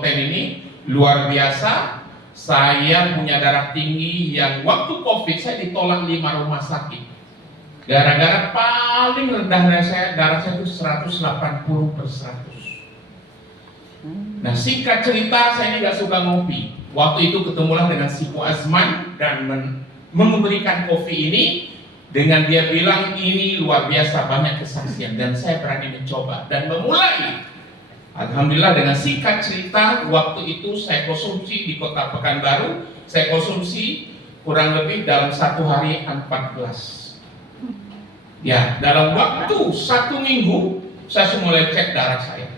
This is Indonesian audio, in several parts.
Fonten ini luar biasa. Saya punya darah tinggi yang waktu COVID saya ditolak 5 rumah sakit. Gara-gara paling rendah darah saya itu 180/100. Nah, singkat cerita, saya ini gak suka ngopi. Waktu itu ketemulah dengan si Pu Azman dan memberikan kopi ini. Dengan dia bilang ini luar biasa, banyak kesaksian, dan saya berani mencoba dan memulai. Alhamdulillah, dengan singkat cerita, waktu itu saya konsumsi di Kota Pekanbaru, saya konsumsi kurang lebih dalam 1 hari 14. Ya, dalam waktu 1 minggu saya mulai cek darah saya.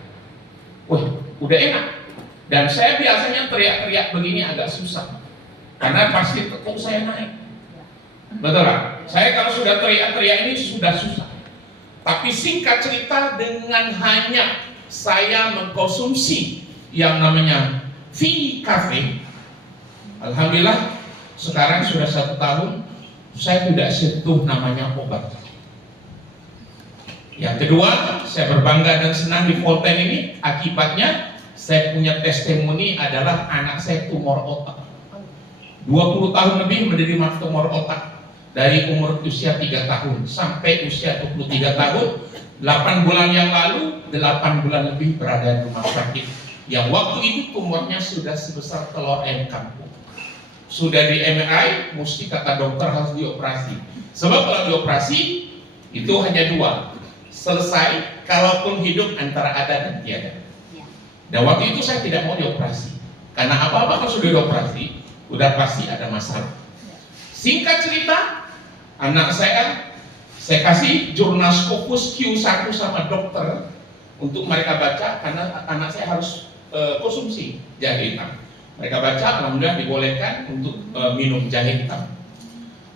Wah, udah enak. Dan saya biasanya teriak-teriak begini agak susah, karena pasti tekuk saya naik. Betul lah. Saya kalau sudah teriak-teriak ini sudah susah. Tapi singkat cerita, dengan hanya saya mengkonsumsi yang namanya V-Cafe, alhamdulillah sekarang sudah 1 tahun saya tidak sentuh namanya obat. Yang kedua, saya berbangga dan senang di Fonten ini. Akibatnya saya punya testimoni adalah anak saya tumor otak. 20 tahun lebih menderita tumor otak. Dari umur usia 3 tahun sampai usia 23 tahun, 8 bulan yang lalu, 8 bulan lebih berada di rumah sakit. Yang waktu itu tumornya sudah sebesar telur ayam kampung. Sudah di MRI, mesti kata dokter harus dioperasi. Sebab kalau dioperasi, itu hanya 2. Selesai, kalaupun hidup antara ada dan tiada. Dan waktu itu saya tidak mau dioperasi. Karena apa-apa kalau sudah dioperasi, udah pasti ada masalah. Singkat cerita, anak saya kasih jurnal Scopus Q1 sama dokter untuk mereka baca, karena anak saya harus konsumsi jahe hitam. Mereka baca, alhamdulillah dibolehkan untuk minum jahe hitam.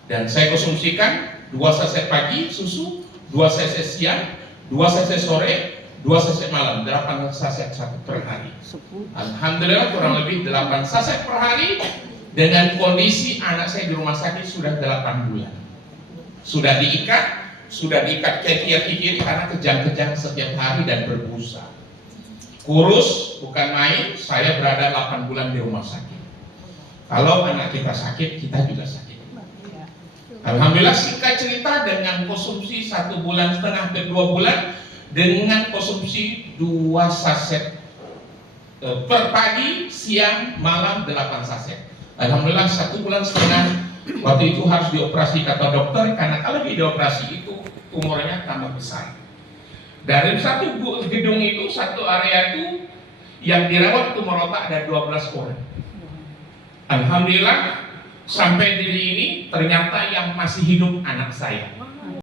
Dan saya konsumsikan 2 saset pagi susu, 2 saset siang, 2 saset sore, 2 saset malam, 8 saset per hari. Alhamdulillah kurang lebih 8 saset per hari. Dengan kondisi anak saya di rumah sakit sudah 8 bulan. Sudah diikat kaki-kiri karena kejang-kejang setiap hari dan berbusa. Kurus, bukan main, saya berada 8 bulan di rumah sakit. Kalau anak kita sakit, kita juga sakit. Alhamdulillah, singkat cerita, dengan konsumsi 1,5 bulan ke 2 bulan, dengan konsumsi 2 saset per pagi, siang, malam 8 saset. Alhamdulillah 1,5 bulan waktu itu harus dioperasi kata dokter, karena kalau dioperasi itu tumornya tambah besar. Dari satu gedung itu, satu area itu yang dirawat tumor otak ada 12 orang. Alhamdulillah sampai diri ini ternyata yang masih hidup anak saya.